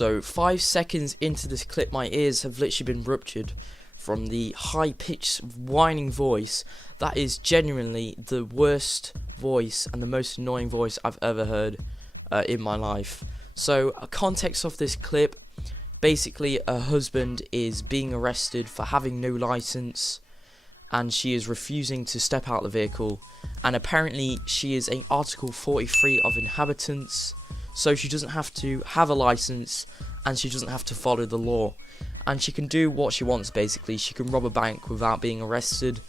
So 5 seconds into this clip, my ears have literally been ruptured from the high-pitched whining voice. That is genuinely the worst voice and the most annoying voice I've ever heard in my life. So, context of this clip, basically a husband is being arrested for having no license, and she is refusing to step out of the vehicle, and apparently she is an Article 43 of inhabitants, so she doesn't have to have a license, and she doesn't have to follow the law, and she can do what she wants. Basically, she can rob a bank without being arrested,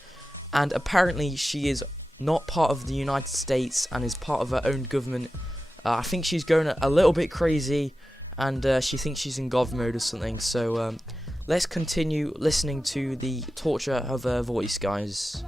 and apparently she is not part of the United States and is part of her own government. I think she's going a little bit crazy, and she thinks she's in God mode or something. So let's continue listening to the torture of her voice, guys.